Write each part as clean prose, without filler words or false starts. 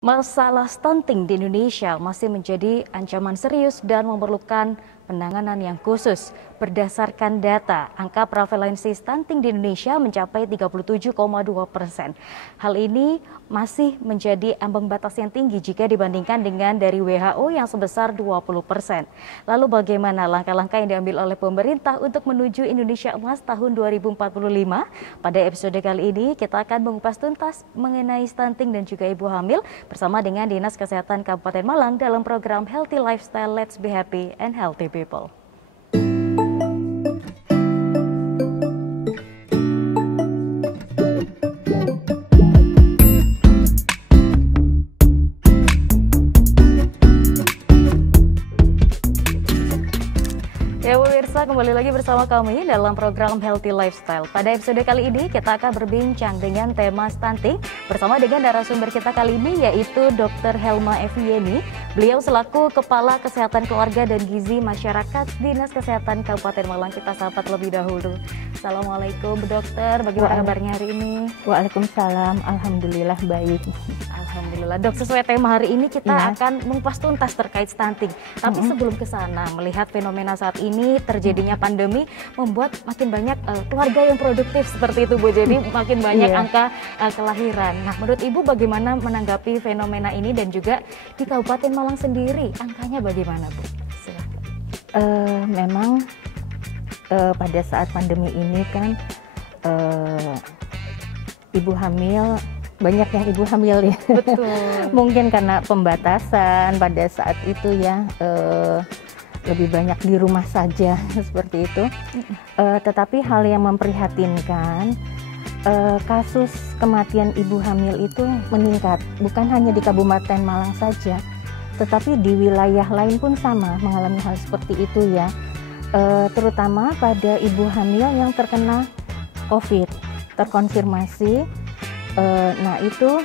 Masalah stunting di Indonesia masih menjadi ancaman serius dan memerlukan penanganan yang khusus. Berdasarkan data, angka prevalensi stunting di Indonesia mencapai 37,2%. Hal ini masih menjadi ambang batas yang tinggi jika dibandingkan dengan dari WHO yang sebesar 20%. Lalu bagaimana langkah-langkah yang diambil oleh pemerintah untuk menuju Indonesia Emas tahun 2045? Pada episode kali ini kita akan mengupas tuntas mengenai stunting dan juga ibu hamil bersama dengan Dinas Kesehatan Kabupaten Malang dalam program Healthy Lifestyle Let's Be Happy and Healthy People. Ya pemirsa, kembali lagi bersama kami dalam program Healthy Lifestyle. Pada episode kali ini kita akan berbincang dengan tema stunting bersama dengan narasumber kita kali ini yaitu Dr. Helma Evieni. Beliau selaku Kepala Kesehatan Keluarga dan Gizi Masyarakat Dinas Kesehatan Kabupaten Malang. Kita sapa terlebih dahulu. Assalamualaikum Bu Dokter, bagaimana kabarnya hari ini? Waalaikumsalam, alhamdulillah baik. Alhamdulillah. Dok, sesuai tema hari ini kita akan mengupas tuntas terkait stunting. Tapi sebelum ke sana, melihat fenomena saat ini terjadinya pandemi membuat makin banyak keluarga yang produktif seperti itu Bu. Jadi makin banyak angka kelahiran. Nah, menurut Ibu bagaimana menanggapi fenomena ini dan juga di Kabupaten Malang sendiri angkanya bagaimana Bu? Silahkan. Memang pada saat pandemi ini kan ibu hamil banyak yang ibu hamil ya. Betul. Mungkin karena pembatasan pada saat itu ya lebih banyak di rumah saja seperti itu. Tetapi hal yang memprihatinkan, kasus kematian ibu hamil itu meningkat, bukan hanya di Kabupaten Malang saja, tetapi di wilayah lain pun sama mengalami hal seperti itu ya. Terutama pada ibu hamil yang terkena COVID, terkonfirmasi. Nah itu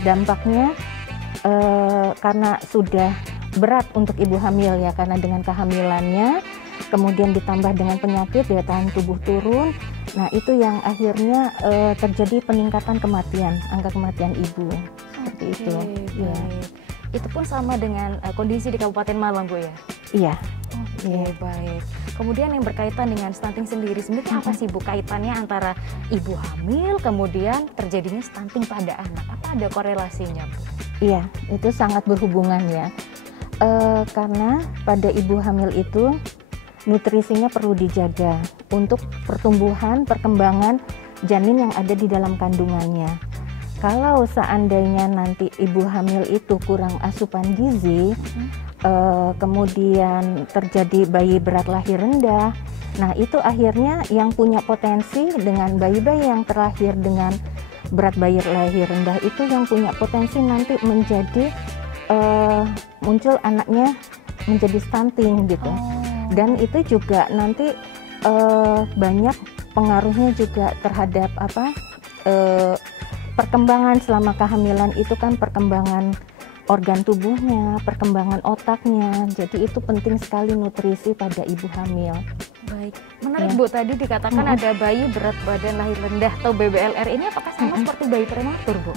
dampaknya karena sudah berat untuk ibu hamil ya, karena dengan kehamilannya kemudian ditambah dengan penyakit, daya tahan tubuh turun. Nah itu yang akhirnya terjadi peningkatan kematian, angka kematian ibu seperti itu. Ya. Itu pun sama dengan kondisi di Kabupaten Malang Bu ya? Iya. Baik. Kemudian yang berkaitan dengan stunting sendiri, sebenarnya apa sih Bu kaitannya antara ibu hamil kemudian terjadinya stunting pada anak? Apa ada korelasinya Bu? Iya, itu sangat berhubungan ya. Karena pada ibu hamil itu nutrisinya perlu dijaga untuk pertumbuhan, perkembangan janin yang ada di dalam kandungannya. Kalau seandainya nanti ibu hamil itu kurang asupan gizi, kemudian terjadi bayi berat lahir rendah, nah itu akhirnya yang punya potensi dengan bayi-bayi yang terlahir dengan berat bayi lahir rendah itu yang punya potensi nanti menjadi muncul anaknya menjadi stunting gitu. Dan itu juga nanti banyak pengaruhnya juga terhadap perkembangan selama kehamilan itu kan perkembangan organ tubuhnya, perkembangan otaknya. Jadi itu penting sekali nutrisi pada ibu hamil. Baik, menarik Bu, tadi dikatakan ada bayi berat badan lahir rendah atau BBLR, ini apakah sama seperti bayi prematur Bu?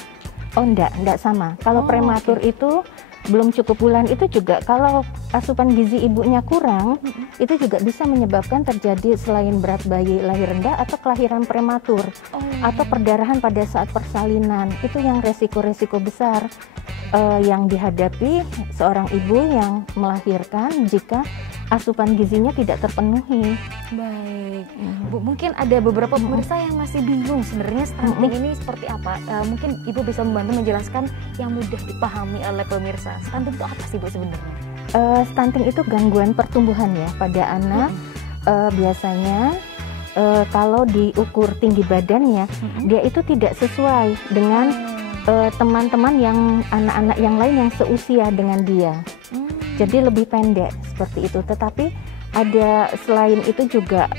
Oh enggak sama. Kalau prematur itu belum cukup bulan itu juga kalau asupan gizi ibunya kurang, itu juga bisa menyebabkan terjadi selain berat bayi lahir rendah atau kelahiran prematur atau perdarahan pada saat persalinan. Itu yang resiko-resiko besar yang dihadapi seorang ibu yang melahirkan jika asupan gizinya tidak terpenuhi. Baik, Bu, mungkin ada beberapa pemirsa yang masih bingung sebenarnya stunting ini seperti apa. Mungkin Ibu bisa membantu menjelaskan yang mudah dipahami oleh pemirsa. Stunting itu apa sih Bu sebenarnya? Stunting itu gangguan pertumbuhan ya pada anak. Biasanya kalau diukur tinggi badannya, dia itu tidak sesuai dengan teman-teman yang anak-anak yang lain yang seusia dengan dia. Jadi lebih pendek seperti itu. Tetapi ada selain itu juga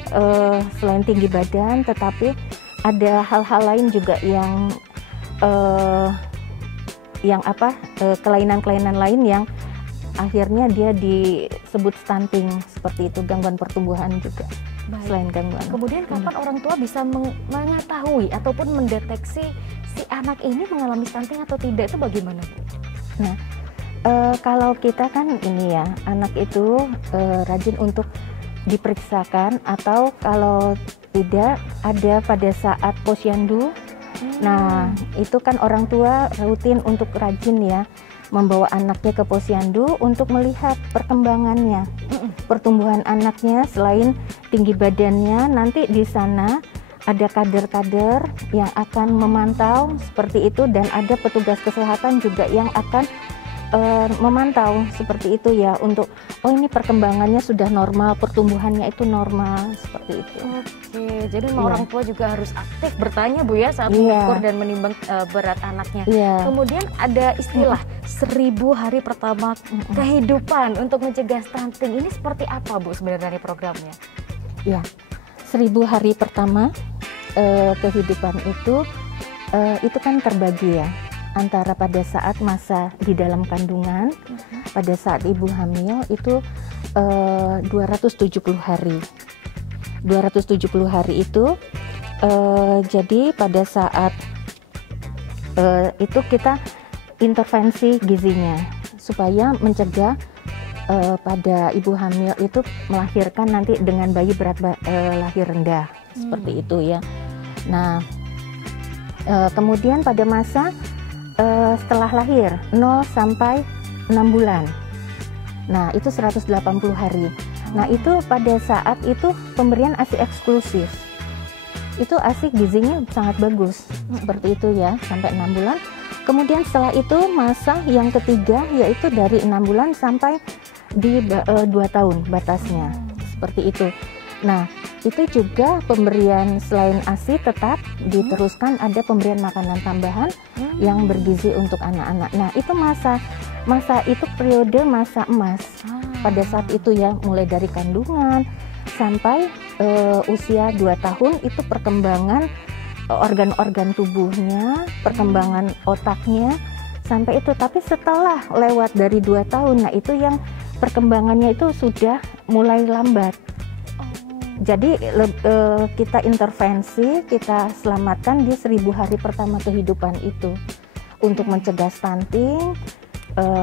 selain tinggi badan, tetapi ada hal-hal lain juga yang kelainan-kelainan lain yang akhirnya dia disebut stunting seperti itu, gangguan pertumbuhan juga. Selain gangguan. Kemudian kapan orang tua bisa mengetahui ataupun mendeteksi si si anak ini mengalami stunting atau tidak itu bagaimana, Bu? Nah, kalau kita kan ini ya, anak itu rajin untuk diperiksakan, atau kalau tidak ada pada saat posyandu. Nah, itu kan orang tua rutin untuk rajin ya membawa anaknya ke posyandu untuk melihat perkembangannya, pertumbuhan anaknya. Selain tinggi badannya, nanti di sana ada kader-kader yang akan memantau seperti itu, dan ada petugas kesehatan juga yang akan memantau seperti itu ya, untuk oh ini perkembangannya sudah normal, pertumbuhannya itu normal, seperti itu. Oke, jadi orang tua juga harus aktif bertanya, Bu ya, saat mengukur dan menimbang berat anaknya. Kemudian ada istilah 1000 hari pertama kehidupan untuk mencegah stunting. Ini seperti apa, Bu, sebenarnya programnya? Ya, 1000 hari pertama kehidupan itu kan terbagi ya, antara pada saat masa di dalam kandungan, pada saat ibu hamil itu 270 hari. 270 hari itu jadi pada saat itu kita intervensi gizinya supaya mencegah pada ibu hamil itu melahirkan nanti dengan bayi berat lahir rendah, seperti itu ya. Nah, kemudian pada masa setelah lahir 0 sampai 6 bulan. Nah, itu 180 hari. Nah, itu pada saat itu pemberian ASI eksklusif. Itu ASI gizinya sangat bagus. Seperti itu ya, sampai 6 bulan. Kemudian setelah itu masa yang ketiga, yaitu dari 6 bulan sampai di 2 tahun batasnya. Seperti itu. Nah, itu juga pemberian selain ASI tetap diteruskan, ada pemberian makanan tambahan yang bergizi untuk anak-anak. Nah, itu masa itu periode masa emas pada saat itu ya, mulai dari kandungan sampai usia 2 tahun, itu perkembangan organ-organ tubuhnya, perkembangan otaknya sampai itu. Tapi setelah lewat dari 2 tahun, nah itu yang perkembangannya itu sudah mulai lambat. Jadi kita intervensi, kita selamatkan di 1000 hari pertama kehidupan itu untuk mencegah stunting,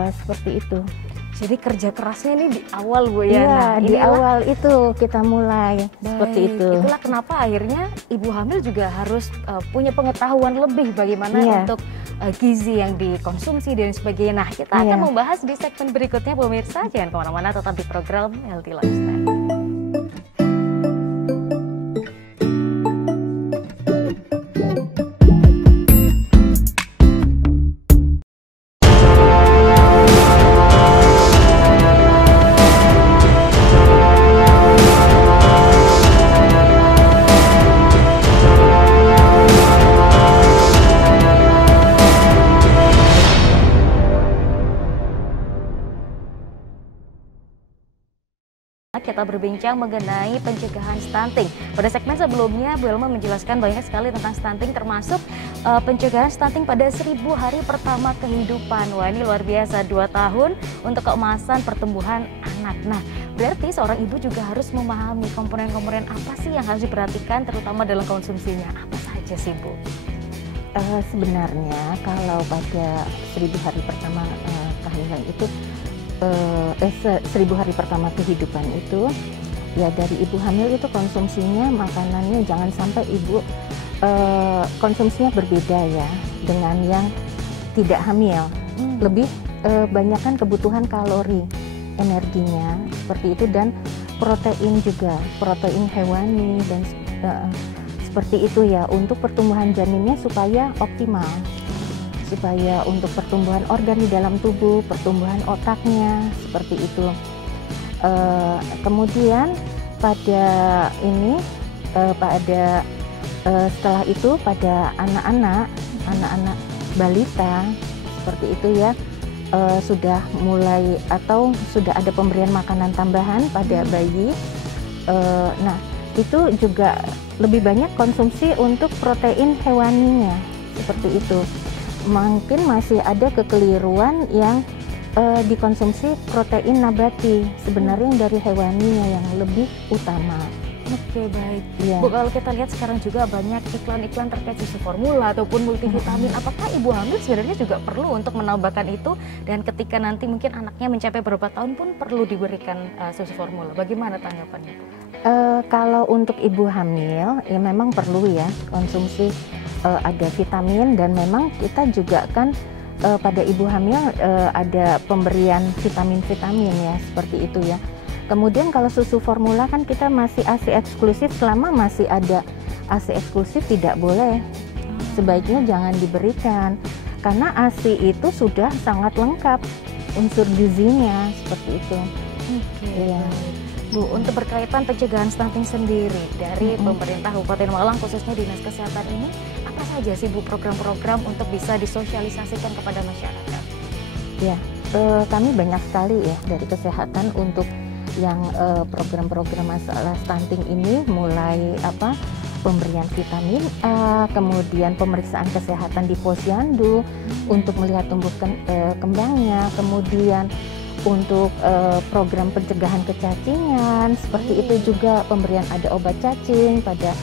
seperti itu. Jadi kerja kerasnya ini di awal, Bu ya? Iya, nah, di awal itu kita mulai. Seperti itu. Itulah kenapa akhirnya ibu hamil juga harus punya pengetahuan lebih bagaimana untuk gizi yang dikonsumsi dan sebagainya. Nah, kita akan membahas di segmen berikutnya, pemirsa. Jangan kemana-mana, tetap di program Healthy Lifestyle. Kita berbincang mengenai pencegahan stunting. Pada segmen sebelumnya, Bu Elma menjelaskan banyak sekali tentang stunting, termasuk pencegahan stunting pada 1000 hari pertama kehidupan. Wah, ini luar biasa, 2 tahun untuk keemasan pertumbuhan anak. Nah, berarti seorang ibu juga harus memahami komponen-komponen apa sih yang harus diperhatikan, terutama dalam konsumsinya. Apa saja sih, Bu? Sebenarnya kalau pada 1000 hari pertama kehamilan itu 1000 hari pertama kehidupan itu ya, dari ibu hamil itu konsumsinya makanannya jangan sampai ibu konsumsinya berbeda ya dengan yang tidak hamil. Lebih banyakkan kebutuhan kalori, energinya seperti itu, dan protein juga, protein hewani dan seperti itu ya, untuk pertumbuhan janinnya supaya optimal, supaya untuk pertumbuhan organ di dalam tubuh, pertumbuhan otaknya, seperti itu. Kemudian pada ini setelah itu pada anak-anak balita seperti itu ya, sudah mulai atau sudah ada pemberian makanan tambahan pada bayi. Nah, itu juga lebih banyak konsumsi untuk protein hewaninya, seperti itu. Mungkin masih ada kekeliruan yang dikonsumsi protein nabati, sebenarnya yang dari hewaninya yang lebih utama, Oke, baik. Iya. Bu, kalau kita lihat sekarang juga banyak iklan-iklan terkait susu formula ataupun multivitamin. Apakah ibu hamil sebenarnya juga perlu untuk menambahkan itu? Dan ketika nanti mungkin anaknya mencapai beberapa tahun pun perlu diberikan susu formula. Bagaimana tanggapannya, Bu? Kalau untuk ibu hamil, ya memang perlu ya konsumsi ada vitamin, dan memang kita juga kan pada ibu hamil ada pemberian vitamin-vitamin ya, seperti itu ya. Kemudian kalau susu formula kan kita masih ASI eksklusif, selama masih ada ASI eksklusif tidak boleh. Sebaiknya jangan diberikan, karena ASI itu sudah sangat lengkap unsur gizinya, seperti itu. Oke. Iya. Bu, untuk berkaitan pencegahan stunting sendiri dari pemerintah Kabupaten Malang khususnya Dinas Kesehatan ini, apa saja sih Bu program-program untuk bisa disosialisasikan kepada masyarakat? Ya, kami banyak sekali ya dari kesehatan untuk yang program-program masalah stunting ini, mulai pemberian vitamin A, kemudian pemeriksaan kesehatan di posyandu untuk melihat tumbuh kembangnya, kemudian untuk program pencegahan kecacingan, seperti itu juga pemberian ada obat cacing pada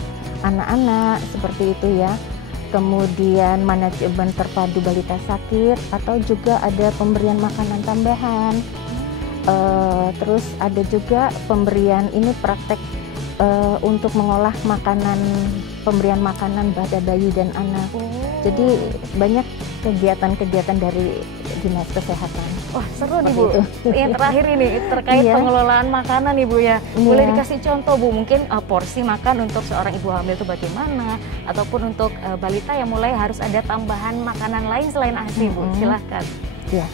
anak-anak, seperti itu ya. Kemudian manajemen terpadu balita sakit, atau juga ada pemberian makanan tambahan. Terus ada juga pemberian ini praktek untuk mengolah makanan, pemberian makanan pada bayi dan anak. Jadi banyak kegiatan-kegiatan dari Dinas Kesehatan. Wah, seru nih Bu. Yang terakhir ini terkait pengelolaan makanan Ibu ya. Boleh dikasih contoh Bu, mungkin porsi makan untuk seorang ibu hamil itu bagaimana, ataupun untuk balita yang mulai harus ada tambahan makanan lain selain ASI Bu. Silahkan. Ya.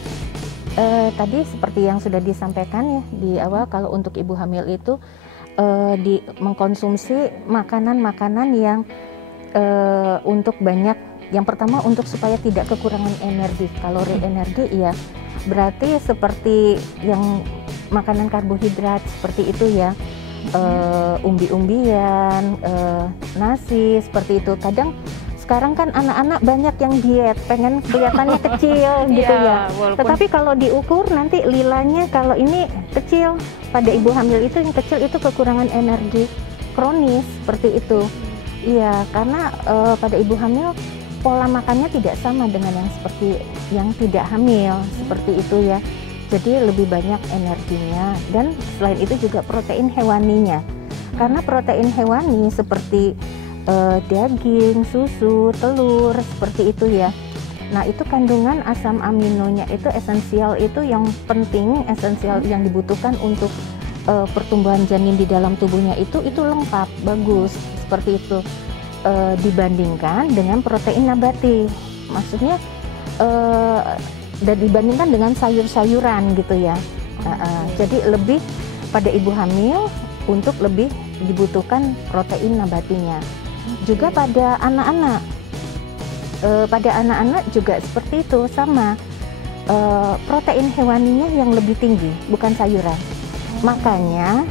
Tadi seperti yang sudah disampaikan ya di awal, kalau untuk ibu hamil itu mengkonsumsi makanan-makanan yang untuk banyak. Yang pertama untuk supaya tidak kekurangan energi, kalori energi ya. Berarti seperti yang makanan karbohidrat seperti itu ya, umbi-umbian, nasi seperti itu. Kadang sekarang kan anak-anak banyak yang diet, pengen kelihatannya kecil gitu ya. Tetapi kalau diukur nanti lilanya kalau ini kecil, pada ibu hamil itu yang kecil itu kekurangan energi kronis seperti itu. Iya, karena pada ibu hamil pola makannya tidak sama dengan yang seperti yang tidak hamil, seperti itu ya. Jadi lebih banyak energinya, dan selain itu juga protein hewaninya. Karena protein hewani seperti daging, susu, telur, seperti itu ya. Nah, itu kandungan asam aminonya itu esensial, itu yang penting, esensial yang dibutuhkan untuk pertumbuhan janin di dalam tubuhnya itu lengkap, bagus, seperti itu. Dibandingkan dengan protein nabati, maksudnya dan dibandingkan dengan sayur-sayuran gitu ya. Jadi lebih pada ibu hamil untuk lebih dibutuhkan protein nabatinya. Juga pada anak-anak, juga seperti itu, sama protein hewaninya yang lebih tinggi, bukan sayuran. Makanya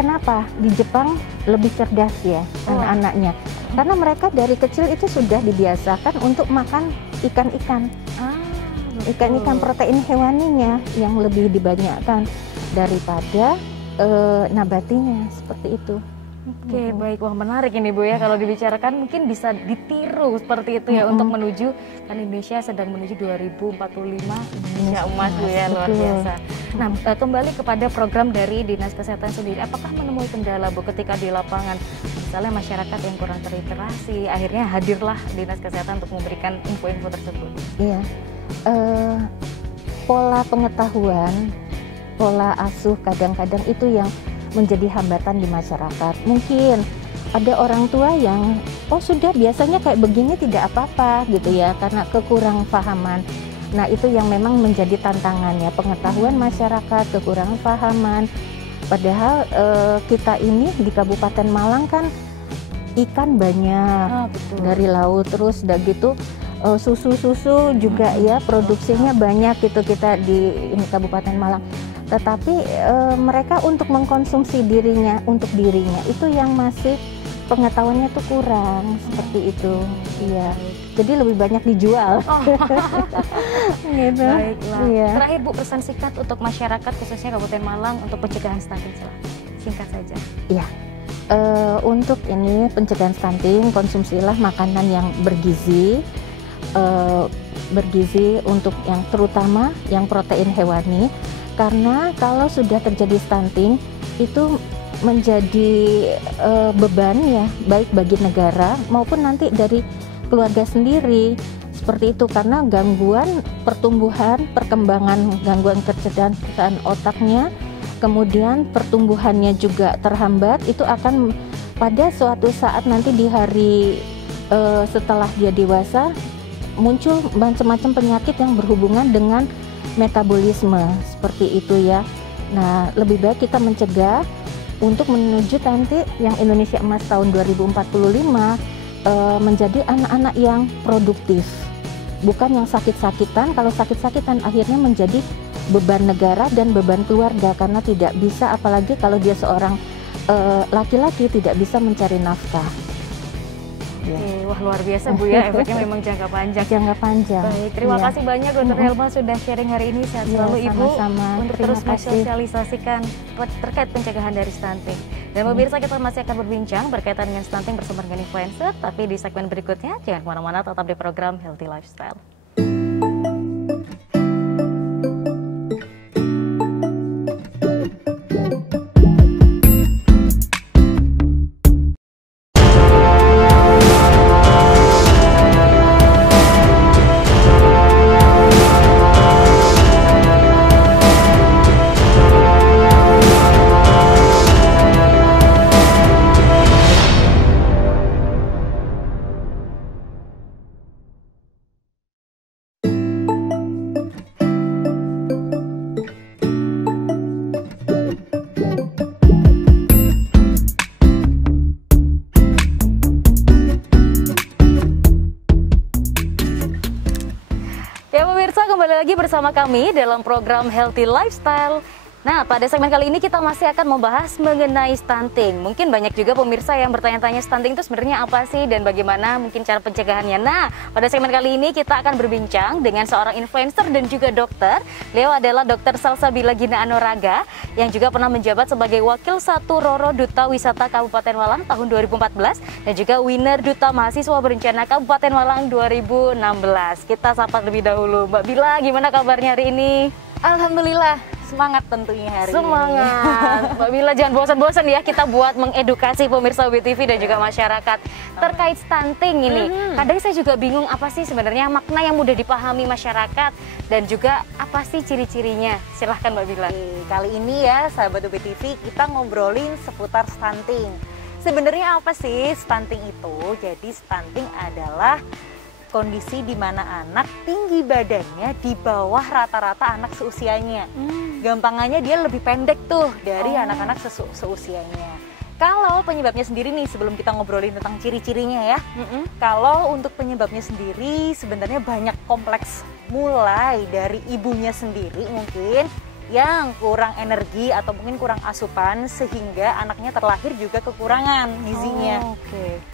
kenapa di Jepang lebih cerdas ya anak-anaknya, karena mereka dari kecil itu sudah dibiasakan untuk makan ikan-ikan. Ikan-ikan, protein hewaninya yang lebih dibanyakkan daripada nabatinya, seperti itu. Oke, baik. Wah, menarik ini Bu ya, kalau dibicarakan mungkin bisa ditiru seperti itu ya, untuk menuju, kan Indonesia sedang menuju 2045 Indonesia emas Bu ya, luar biasa. Nah, kembali kepada program dari Dinas Kesehatan sendiri, apakah menemui kendala Bu ketika di lapangan? Misalnya masyarakat yang kurang terliterasi, akhirnya hadirlah Dinas Kesehatan untuk memberikan info-info tersebut. Iya, pola pengetahuan, pola asuh kadang-kadang itu yang menjadi hambatan di masyarakat. Mungkin ada orang tua yang sudah biasanya kayak begini tidak apa-apa gitu ya, karena kekurang pahaman. Nah, itu yang memang menjadi tantangannya, pengetahuan masyarakat, kekurangan pahaman. Padahal kita ini di Kabupaten Malang kan ikan banyak dari laut, terus udah gitu susu-susu juga ya, produksinya banyak gitu kita di Kabupaten Malang. Tetapi mereka untuk mengkonsumsi dirinya, untuk dirinya itu yang masih pengetahuannya tuh kurang, seperti itu. Iya, jadi lebih banyak dijual. Gitu. Baiklah. Iya. Terakhir Bu, pesan singkat untuk masyarakat khususnya Kabupaten Malang untuk pencegahan stunting, singkat saja. Iya, Untuk ini pencegahan stunting, konsumsilah makanan yang bergizi, untuk yang terutama yang protein hewani, karena kalau sudah terjadi stunting itu menjadi beban ya, baik bagi negara maupun nanti dari keluarga sendiri. Seperti itu, karena gangguan pertumbuhan, perkembangan gangguan kecerdasan otaknya, kemudian pertumbuhannya juga terhambat, itu akan pada suatu saat nanti di hari setelah dia dewasa muncul macam-macam penyakit yang berhubungan dengan metabolisme, seperti itu ya. Nah, lebih baik kita mencegah untuk menuju nanti yang Indonesia Emas tahun 2045 menjadi anak-anak yang produktif, bukan yang sakit-sakitan. Kalau sakit-sakitan akhirnya menjadi beban negara dan beban keluarga, karena tidak bisa, apalagi kalau dia seorang laki-laki, tidak bisa mencari nafkah. Ya. Wah, luar biasa Bu ya, efeknya memang jangka panjang. Jangka panjang. Baik, terima kasih banyak Dr. Helma sudah sharing hari ini. Sehat selalu Ibu, untuk terus mensosialisasikan terkait pencegahan dari stunting. Dan pemirsa, kita masih akan berbincang berkaitan dengan stunting bersama dengan influencer, tapi di segmen berikutnya. Jangan kemana-mana, tetap di program Healthy Lifestyle. Kembali lagi bersama kami dalam program Healthy Lifestyle. Nah, pada segmen kali ini kita masih akan membahas mengenai stunting. Mungkin banyak juga pemirsa yang bertanya-tanya stunting itu sebenarnya apa sih dan bagaimana mungkin cara pencegahannya. Nah, pada segmen kali ini kita akan berbincang dengan seorang influencer dan juga dokter. Beliau adalah Dr. Salsabila Gina Anoraga yang juga pernah menjabat sebagai Wakil 1 Roro Duta Wisata Kabupaten Malang tahun 2014 dan juga winner Duta Mahasiswa Berencana Kabupaten Malang 2016. Kita sapa lebih dahulu. Mbak Bila, gimana kabarnya hari ini? Alhamdulillah, semangat tentunya hari ini. Semangat. Mbak Bila, jangan bosan-bosan ya, kita buat mengedukasi pemirsa WTV dan juga masyarakat terkait stunting ini. Kadang saya juga bingung apa sih sebenarnya makna yang mudah dipahami masyarakat dan juga apa sih ciri-cirinya. Silahkan Mbak Bila. Kali ini ya sahabat WTV, kita ngobrolin seputar stunting. Sebenarnya apa sih stunting itu? Jadi stunting adalah kondisi di mana anak tinggi badannya di bawah rata-rata anak seusianya. Gampangannya dia lebih pendek tuh dari anak-anak seusianya. Kalau penyebabnya sendiri nih, sebelum kita ngobrolin tentang ciri-cirinya ya. Kalau untuk penyebabnya sendiri sebenarnya banyak, kompleks. Mulai dari ibunya sendiri mungkin yang kurang energi atau mungkin kurang asupan sehingga anaknya terlahir juga kekurangan gizinya.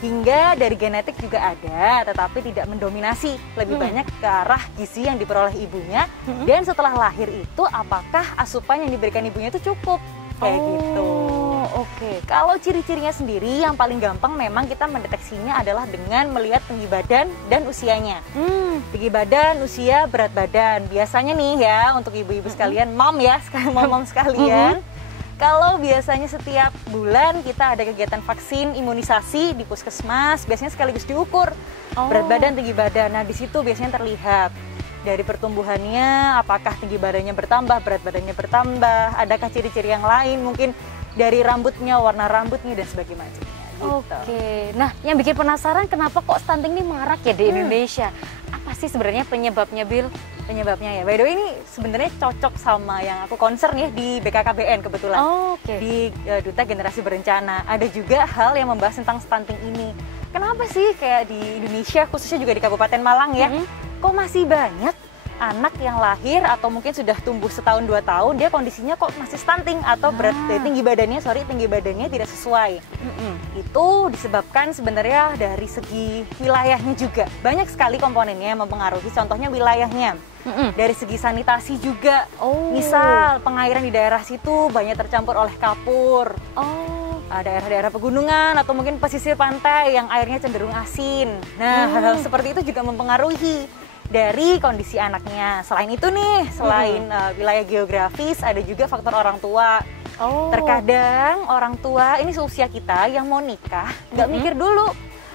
Hingga dari genetik juga ada, tetapi tidak mendominasi, lebih banyak ke arah gizi yang diperoleh ibunya. Dan setelah lahir itu apakah asupan yang diberikan ibunya itu cukup, kayak gitu. Kalau ciri-cirinya sendiri yang paling gampang memang kita mendeteksinya adalah dengan melihat tinggi badan dan usianya. Tinggi badan, usia, berat badan. Biasanya nih ya untuk ibu-ibu sekalian, mom ya, mom sekalian. Kalau biasanya setiap bulan kita ada kegiatan vaksin imunisasi di puskesmas, biasanya sekaligus diukur berat badan, tinggi badan. Nah, di situ biasanya terlihat dari pertumbuhannya, apakah tinggi badannya bertambah, berat badannya bertambah, adakah ciri-ciri yang lain, mungkin dari rambutnya, warna rambutnya, dan sebagainya. Gitu. Nah, yang bikin penasaran kenapa kok stunting ini marak ya di Indonesia? Apa sih sebenarnya penyebabnya, Bil? Penyebabnya ya, by the way ini sebenarnya cocok sama yang aku concern ya di BKKBN kebetulan. Di Duta Generasi Berencana. Ada juga hal yang membahas tentang stunting ini. Kenapa sih kayak di Indonesia, khususnya juga di Kabupaten Malang ya, kok masih banyak anak yang lahir atau mungkin sudah tumbuh setahun 2 tahun, dia kondisinya kok masih stunting atau tinggi badannya tidak sesuai. Itu disebabkan sebenarnya dari segi wilayahnya juga. Banyak sekali komponennya yang mempengaruhi, contohnya wilayahnya. Dari segi sanitasi juga. Misal pengairan di daerah situ banyak tercampur oleh kapur. daerah-daerah pegunungan atau mungkin pesisir pantai yang airnya cenderung asin. Nah, hal-hal seperti itu juga mempengaruhi dari kondisi anaknya. Selain itu nih, selain wilayah geografis, ada juga faktor orang tua. Terkadang orang tua ini seusia kita yang mau nikah nggak mikir dulu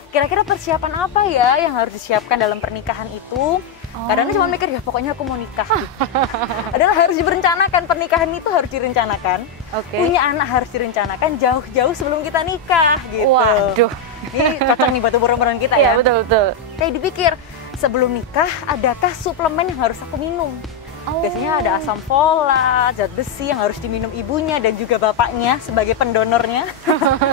kira-kira persiapan apa ya yang harus disiapkan dalam pernikahan itu. Kadang cuma mikir ya pokoknya aku mau nikah. Adalah harus direncanakan, pernikahan itu harus direncanakan. Punya anak harus direncanakan jauh-jauh sebelum kita nikah gitu. Waduh, ini cocok nih buat umuran kita ya. Iya, betul-betul. Kayak dipikir sebelum nikah adakah suplemen yang harus aku minum? Biasanya ada asam folat, zat besi yang harus diminum ibunya dan juga bapaknya sebagai pendonornya.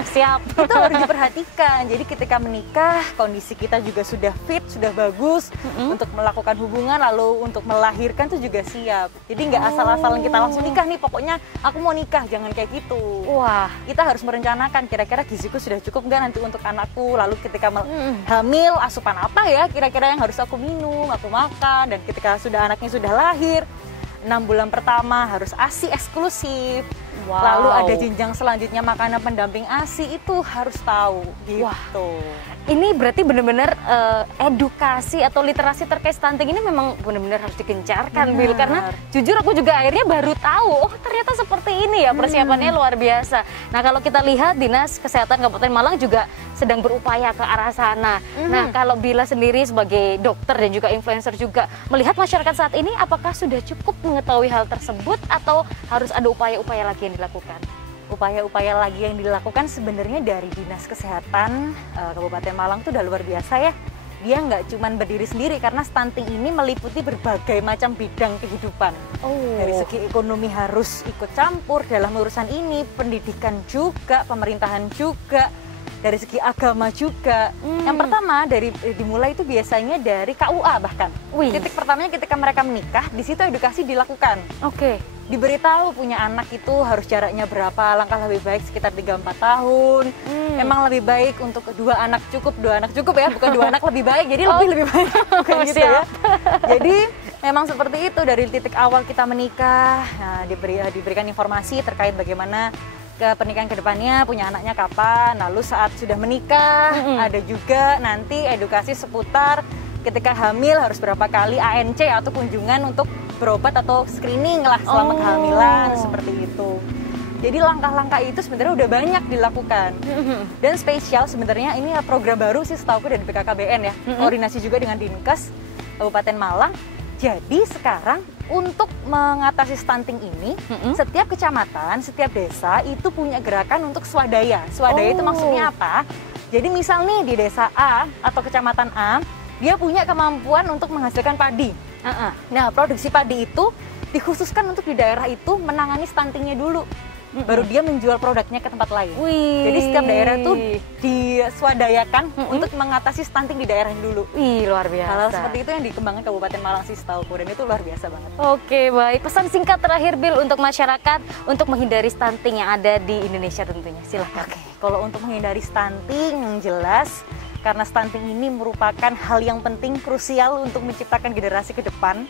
Siap. Itu harus diperhatikan. Jadi ketika menikah, kondisi kita juga sudah fit, sudah bagus untuk melakukan hubungan, lalu untuk melahirkan tuh juga siap. Jadi nggak asal-asalan kita langsung nikah nih, pokoknya aku mau nikah, jangan kayak gitu. Wah, kita harus merencanakan kira-kira giziku sudah cukup nggak nanti untuk anakku. Lalu ketika hamil, asupan apa ya kira-kira yang harus aku minum, aku makan. Dan ketika anaknya sudah lahir, 6 bulan pertama harus ASI eksklusif. Lalu ada jenjang selanjutnya makanan pendamping ASI, itu harus tahu gitu. Wah, ini berarti benar-benar edukasi atau literasi terkait stunting ini memang benar-benar harus digencarkan, Bil. Karena jujur aku juga akhirnya baru tahu, oh ternyata seperti ini ya persiapannya luar biasa. Nah kalau kita lihat Dinas Kesehatan Kabupaten Malang juga sedang berupaya ke arah sana. Nah kalau Bila sendiri sebagai dokter dan juga influencer juga melihat masyarakat saat ini, apakah sudah cukup mengetahui hal tersebut atau harus ada upaya-upaya lagi yang dilakukan? Upaya-upaya lagi yang dilakukan sebenarnya dari Dinas Kesehatan Kabupaten Malang itu udah luar biasa ya. Dia nggak cuma berdiri sendiri karena stunting ini meliputi berbagai macam bidang kehidupan. Dari segi ekonomi harus ikut campur dalam urusan ini, pendidikan juga, pemerintahan juga, dari segi agama juga. Yang pertama dimulai itu biasanya dari KUA bahkan. Titik pertamanya ketika mereka menikah, di situ edukasi dilakukan. Diberitahu punya anak itu harus jaraknya berapa, langkah lebih baik sekitar 3-4 tahun. Memang lebih baik untuk 2 anak cukup ya, bukan 2 anak lebih baik, jadi lebih baik gitu ya. Jadi memang seperti itu dari titik awal kita menikah. Nah, diberikan informasi terkait bagaimana ke pernikahan kedepannya, punya anaknya kapan, lalu saat sudah menikah ada juga nanti edukasi seputar ketika hamil harus berapa kali ANC atau kunjungan untuk berobat atau screening lah selama kehamilan, seperti itu. Jadi langkah-langkah itu sebenarnya udah banyak dilakukan. Dan spesial sebenarnya ini program baru sih setahu dari BKKBN ya, koordinasi juga dengan Dinkes Kabupaten Malang. Jadi sekarang untuk mengatasi stunting ini, setiap kecamatan, setiap desa itu punya gerakan untuk swadaya. Swadaya itu maksudnya apa? Jadi misal nih di desa A atau kecamatan A, dia punya kemampuan untuk menghasilkan padi. Nah, produksi padi itu dikhususkan untuk di daerah itu menangani stuntingnya dulu. Baru dia menjual produknya ke tempat lain. Jadi setiap daerah itu diswadayakan untuk mengatasi stunting di daerahnya dulu. Luar biasa. Hal seperti itu yang dikembangkan Kabupaten Malang sih setauku, dan itu luar biasa banget. Oke, baik. Pesan singkat terakhir, Bil, untuk masyarakat untuk menghindari stunting yang ada di Indonesia tentunya. Silahkan. Kalau untuk menghindari stunting yang jelas, karena stunting ini merupakan hal yang penting, krusial untuk menciptakan generasi ke depan,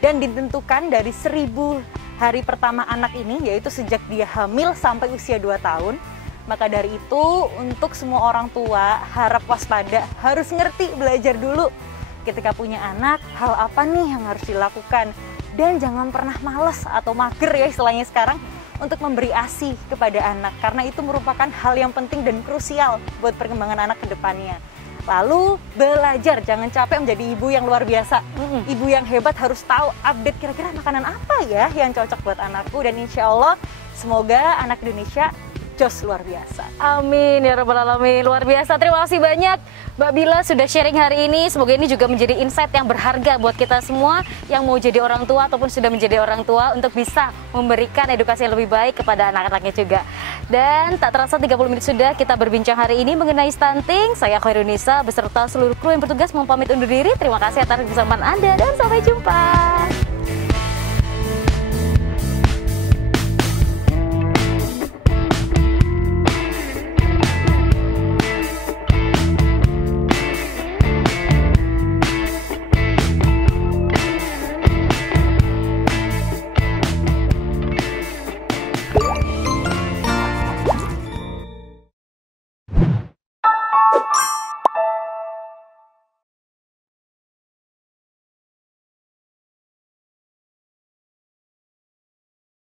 dan ditentukan dari 1000 hari pertama anak ini, yaitu sejak dia hamil sampai usia 2 tahun. Maka dari itu untuk semua orang tua harap waspada, harus ngerti, belajar dulu ketika punya anak hal apa nih yang harus dilakukan. Dan jangan pernah malas atau mager ya istilahnya sekarang untuk memberi ASI kepada anak, karena itu merupakan hal yang penting dan krusial buat perkembangan anak ke depannya. Lalu belajar, jangan capek menjadi ibu yang luar biasa. Ibu yang hebat harus tahu update kira-kira makanan apa ya yang cocok buat anakku. Dan insya Allah semoga anak Indonesia jos luar biasa. Amin ya rabbal alamin. Luar biasa. Terima kasih banyak Mbak Bila sudah sharing hari ini. Semoga ini juga menjadi insight yang berharga buat kita semua yang mau jadi orang tua ataupun sudah menjadi orang tua untuk bisa memberikan edukasi yang lebih baik kepada anak-anaknya juga. Dan tak terasa 30 menit sudah kita berbincang hari ini mengenai stunting. Saya Khairunisa beserta seluruh kru yang bertugas mau pamit undur diri. Terima kasih atas kebersamaan Anda dan sampai jumpa.